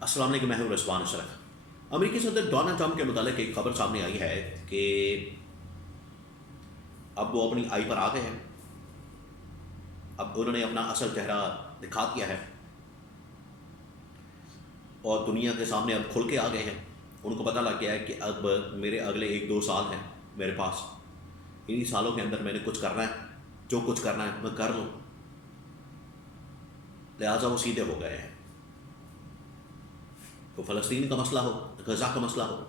السلام علیکم، میں ہوں رضوان اشرف۔ امریکی صدر ڈونلڈ ٹرمپ کے متعلق ایک خبر سامنے آئی ہے کہ اب وہ اپنی آئی پر آ گئے ہیں۔ اب انہوں نے اپنا اصل چہرہ دکھا دیا ہے اور دنیا کے سامنے اب کھل کے آ گئے ہیں۔ ان کو پتہ لگ گیا ہے کہ اب میرے اگلے 1-2 سال ہیں میرے پاس، انہی سالوں کے اندر میں نے کچھ کرنا ہے، جو کچھ کرنا ہے میں کر لوں، لہٰذا وہ سیدھے ہو گئے ہیں۔ تو فلسطین کا مسئلہ ہو، غزہ کا مسئلہ ہو،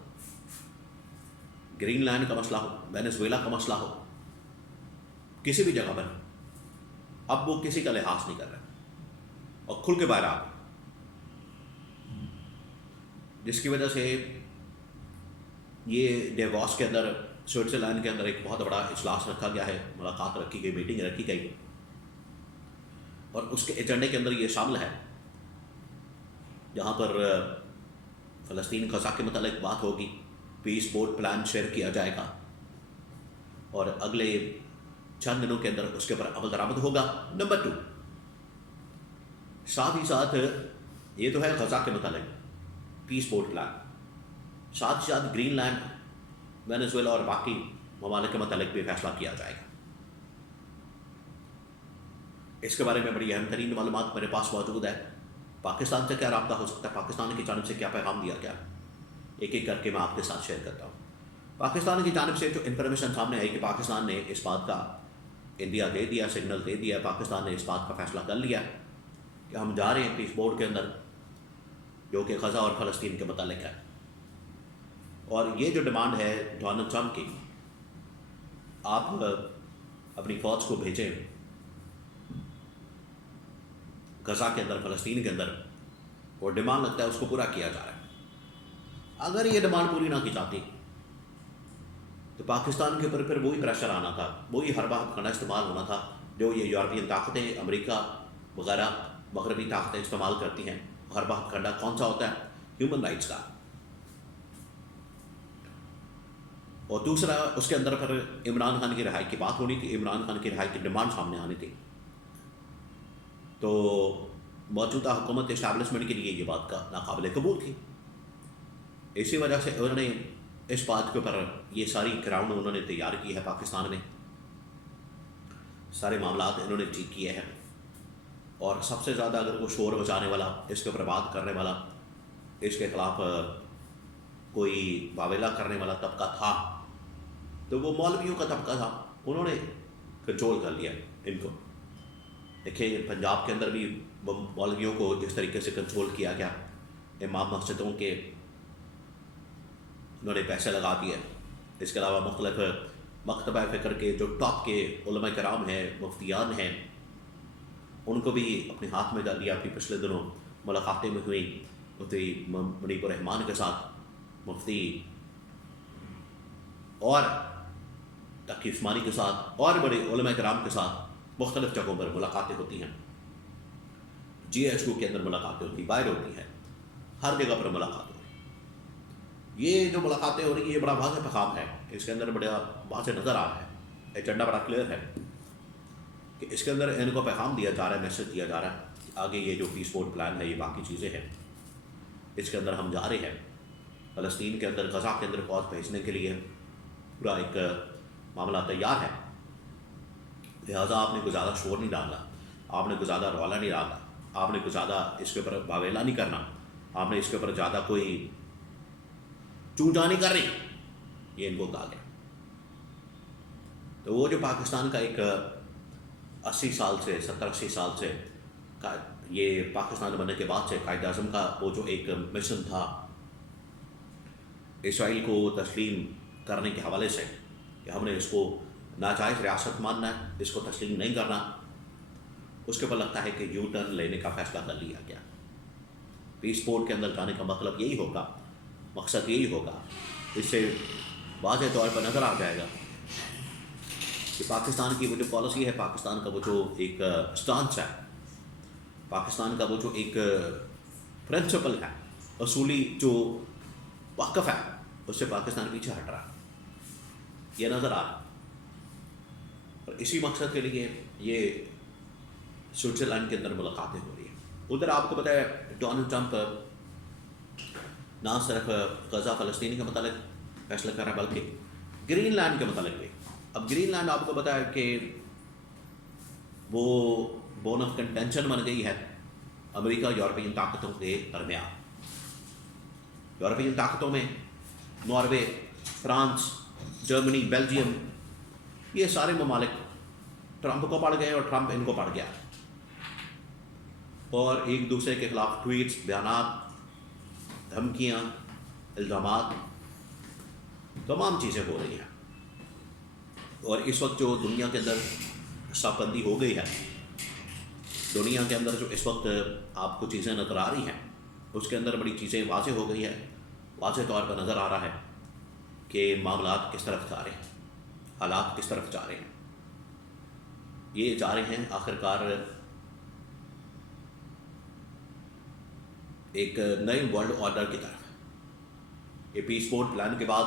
گرین لینڈ کا مسئلہ ہو، وینزویلا کا مسئلہ ہو، کسی بھی جگہ پر اب وہ کسی کا لحاظ نہیں کر رہے اور کھل کے باہر آ گئے، جس کی وجہ سے یہ ڈیووس کے اندر، سوئٹزرلینڈ کے اندر ایک بہت بڑا اجلاس رکھا گیا ہے، ملاقات رکھی گئی، میٹنگ رکھی گئی، اور اس کے ایجنڈے کے اندر یہ شامل ہے جہاں پر فلسطین غزہ کے متعلق بات ہوگی، پیس بورڈ پلان شیئر کیا جائے گا اور اگلے چند دنوں کے اندر اس کے اوپر عمل درآمد ہوگا۔ نمبر 2، ساتھ ہی ساتھ یہ تو ہے غزہ کے متعلق پیس بورڈ پلان، ساتھ ہی ساتھ گرین لینڈ، وینزویلا اور باقی ممالک کے متعلق بھی فیصلہ کیا جائے گا۔ اس کے بارے میں بڑی اہم ترین معلومات میرے پاس موجود ہے۔ پاکستان سے کیا رابطہ ہو سکتا ہے، پاکستان کی جانب سے کیا پیغام دیا گیا، ایک ایک کر کے میں آپ کے ساتھ شیئر کرتا ہوں۔ پاکستان کی جانب سے جو انفارمیشن سامنے آئی کہ پاکستان نے اس بات کا انڈیا دے دیا، سگنل دے دیا، پاکستان نے اس بات کا فیصلہ کر لیا کہ ہم جا رہے ہیں پیس بورڈ کے اندر، جو کہ غزہ اور فلسطین کے متعلق ہے۔ اور یہ جو ڈیمانڈ ہے ڈونلڈ ٹرمپ کی، آپ اپنی فوج کو بھیجیں غزہ کے اندر، فلسطین کے اندر، وہ ڈیمانڈ لگتا ہے اس کو پورا کیا جا رہا ہے۔ اگر یہ ڈیمانڈ پوری نہ کی جاتی تو پاکستان کے اوپر پھر وہی پریشر آنا تھا، وہی حربہ ہتھکنڈا استعمال ہونا تھا جو یہ یورپین طاقتیں، امریکہ وغیرہ مغربی طاقتیں استعمال کرتی ہیں۔ حربہ ہتھکنڈا کون سا ہوتا ہے؟ ہیومن رائٹس کا۔ اور دوسرا، اس کے اندر پھر عمران خان کی رہائی کی بات ہونی تھی، عمران خان کی رہائی کی ڈیمانڈ سامنے آنی تھی۔ تو موجودہ حکومت اسٹیبلشمنٹ کے لیے یہ بات کا ناقابل قبول تھی۔ اسی وجہ سے انہوں نے اس بات کے اوپر یہ ساری گراؤنڈ انہوں نے تیار کی ہے، پاکستان میں سارے معاملات انہوں نے ٹھیک کیے ہیں۔ اور سب سے زیادہ اگر کوئی شور بچانے والا، اس کے اوپر بات کرنے والا، اس کے خلاف کوئی واویلا کرنے والا طبقہ تھا تو وہ مولویوں کا طبقہ تھا۔ انہوں نے کنٹرول کر لیا ان کو۔ دیکھیں پنجاب کے اندر بھی مولویوں کو جس طریقے سے کنٹرول کیا گیا، امام مسجدوں کے انہوں نے پیسے لگا دیے۔ اس کے علاوہ مختلف مکتبہ فکر کے جو ٹاپ کے علماء کرام ہیں، مفتیان ہیں، ان کو بھی اپنے ہاتھ میں ڈال لیا۔ پھر پچھلے دنوں ملاقاتیں میں ہوئیں مفتی منیب الرحمان کے ساتھ، مفتی اور تقی عثمانی کے ساتھ، اور بڑے علماء کرام کے ساتھ مختلف جگہوں پر ملاقاتیں ہوتی ہیں۔ جی ایچ او کے اندر ملاقاتیں ہوتی ہیں، باہر ہوتی ہیں، ہر جگہ پر ملاقات ہوتی ہے۔ یہ جو ملاقاتیں ہو رہی ہیں یہ بڑا واضح پیغام ہے، اس کے اندر بڑا واضح نظر آ رہا ہے، ایجنڈا بڑا کلیئر ہے کہ اس کے اندر ان کو پیغام دیا جا رہا ہے، میسج دیا جا رہا ہے کہ آگے یہ جو پیس بورڈ پلان ہے، یہ باقی چیزیں ہیں، اس کے اندر ہم جا رہے ہیں۔ فلسطین کے اندر، غزہ کے اندر فوج بھیجنے کے لیے پورا ایک معاملہ تیار ہے، لہٰذا آپ نے کوئی زیادہ شور نہیں ڈالنا، آپ نے کوئی زیادہ رولا نہیں ڈالنا، آپ نے کوئی زیادہ اس کے اوپر واویلا نہیں کرنا، آپ نے اس کے اوپر زیادہ کوئی چونچا نہیں کرنی، یہ ان کو کہا گیا۔ تو وہ جو پاکستان کا ایک 80 سال سے، 70-80 سال سے یہ پاکستان بننے کے بعد سے قائد اعظم کا وہ جو ایک مشن تھا اسرائیل کو تسلیم کرنے کے حوالے سے کہ ہم نے اس کو ناجائز ریاست ماننا ہے، اس کو تسلیم نہیں کرنا، اس کے اوپر لگتا ہے کہ یو ٹرن لینے کا فیصلہ کر لیا گیا۔ پیس بورڈ کے اندر جانے کا مطلب یہی ہوگا، مقصد یہی ہوگا۔ اس سے واضح طور پر نظر آ جائے گا کہ پاکستان کی وہ جو پالیسی ہے، پاکستان کا وہ جو ایک اسٹانس ہے، پاکستان کا وہ جو ایک پرنسپل ہے، اصولی جو واقف ہے، اس سے پاکستان پیچھے ہٹ رہا ہے، یہ نظر آ رہا ہے۔ اور اسی مقصد کے لیے یہ سوئٹزرلینڈ کے اندر ملاقاتیں ہو رہی ہیں۔ ادھر آپ کو پتہ ہے ڈونلڈ ٹرمپ نہ صرف غزہ فلسطین کے متعلق فیصلہ کر رہا ہے بلکہ گرین لینڈ کے متعلق بھی. اب گرین لینڈ آپ کو پتا ہے کہ وہ بون آف کنٹینشن بن گئی ہے امریکہ یورپین طاقتوں کے درمیان. یورپین طاقتوں میں ناروے، فرانس، جرمنی، بیلجیم، یہ سارے ممالک ٹرمپ کو پڑ گئے اور ٹرمپ ان کو پڑ گیا، اور ایک دوسرے کے خلاف ٹویٹس، بیانات، دھمکیاں، الزامات، تمام چیزیں ہو رہی ہیں. اور اس وقت جو دنیا کے اندر صف بندی ہو گئی ہے، دنیا کے اندر جو اس وقت آپ کو چیزیں نظر آ رہی ہیں، اس کے اندر بڑی چیزیں واضح ہو گئی ہے. واضح طور پر نظر آ رہا ہے کہ معاملات کس طرف جا رہے ہیں، حالات کس طرف جا رہے ہیں. یہ جا رہے ہیں آخرکار ایک نئے ورلڈ آرڈر کی طرف. یہ پیس بورڈ پلان کے بعد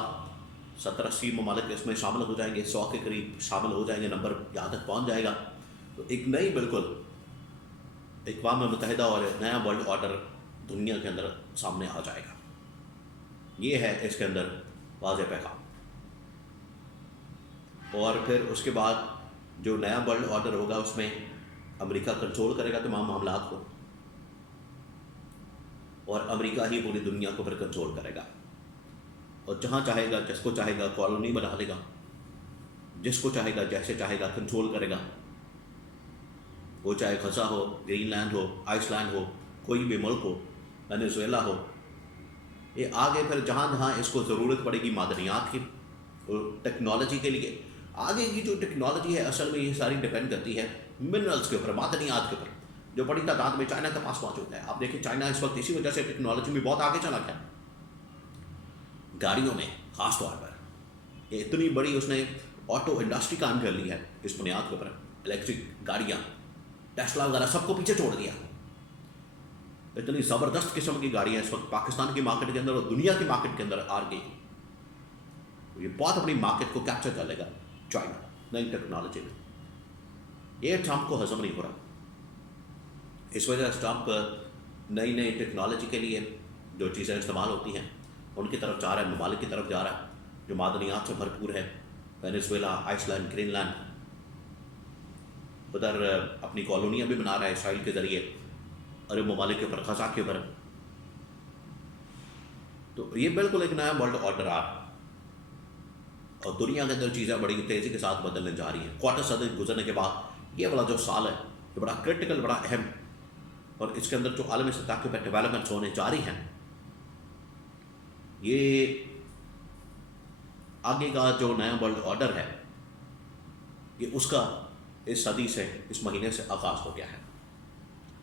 70-80 ممالک اس میں شامل ہو جائیں گے، 100 کے قریب شامل ہو جائیں گے، نمبر یہاں تک پہنچ جائے گا. تو ایک نئی بالکل اقوام متحدہ اور نیا ورلڈ آرڈر دنیا کے اندر سامنے آ جائے گا. یہ ہے اس کے اندر واضح پیغام. اور پھر اس کے بعد جو نیا ورلڈ آرڈر ہوگا اس میں امریکہ کنٹرول کرے گا تمام معاملات کو، اور امریکہ ہی پوری دنیا کو پھر کنٹرول کرے گا، اور جہاں چاہے گا، جس کو چاہے گا کالونی بنا دے گا، جس کو چاہے گا جیسے چاہے گا کنٹرول کرے گا. وہ چاہے غزہ ہو، گرین لینڈ ہو، آئس لینڈ ہو، کوئی بھی ملک ہو، وینیزویلا ہو. یہ آگے پھر جہاں جہاں اس کو ضرورت پڑے گی معدنیات کی اور ٹیکنالوجی کے لیے، آگے کی جو ٹیکنالوجی ہے اصل میں یہ ساری ڈپینڈ کرتی ہے منرلس کے اوپر، معدنیات کے اوپر، جو بڑی تعداد میں چائنا کے پاس موجود ہے. آپ دیکھیں چائنا اس وقت اسی وجہ سے ٹیکنالوجی میں بہت آگے چلا گیا. گاڑیوں میں خاص طور پر یہ اتنی بڑی اس نے آٹو انڈسٹری کام کر لی ہے اس بنیاد کے اوپر. الیکٹرک گاڑیاں، ٹیسلا وغیرہ سب کو پیچھے چھوڑ دیا. اتنی زبردست قسم کی گاڑیاں اس وقت پاکستان کی مارکیٹ کے اندر اور دنیا کی مارکیٹ کے اندر آ گئی. یہ بہت اپنی مارکیٹ کو کیپچر کر لے گا چائنا نئی ٹیکنالوجی میں. یہ ٹرمپ کو ہضم نہیں ہو رہا. اس وجہ سے ٹرمپ نئی ٹیکنالوجی کے لیے جو چیزیں استعمال ہوتی ہیں ان کی طرف جا رہا ہے، ممالک کی طرف جا رہا ہے جو معدنیات سے بھرپور ہے. Venezuela, Iceland, Greenland, ادھر اپنی کالونیاں بھی بنا رہا ہے اسرائیل کے ذریعے عرب ممالک کے اوپر، غزہ کے اوپر. تو یہ بالکل ایک نیا ورلڈ آرڈر آ رہا ہے، اور دنیا کے اندر چیزیں بڑی تیزی کے ساتھ بدلنے جا رہی ہیں. کوارٹر صدی گزرنے کے بعد یہ والا جو سال ہے یہ بڑا کرٹیکل، بڑا اہم، اور اس کے اندر جو عالمی سطح کے اوپر ڈیولپمنٹس ہونے جا رہی ہیں، یہ آگے کا جو نیا ورلڈ آرڈر ہے یہ اس کا اس صدی سے، اس مہینے سے آغاز ہو گیا ہے.